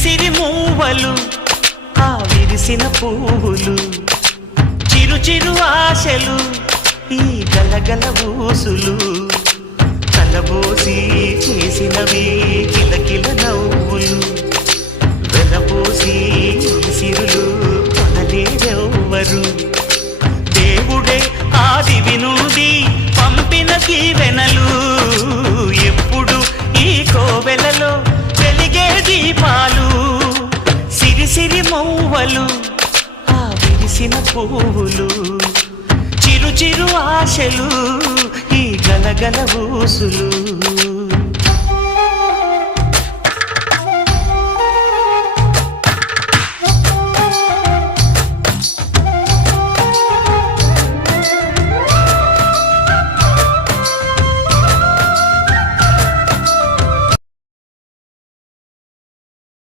సిరి మూవలు ఆ విరిసిన పువ్వులు చిరు చిరు ఆశలు ఈ గలగల ఊసులు కలబోసి చేసినవి కిలకిల నవ్వులు వెలబోసి సిరులు కొనలేరెవ్వరు దేవుడే ఆదివి నుండి పంపిన దీవెనలు ఎప్పుడు ఈ కోవెలలో వెలిగే దీపాలు సిరి సిరి మౌవలు ఆ విరిసిన పువ్వులు చిరు చిరు ఆశలు ఈ గలగల ఊసులు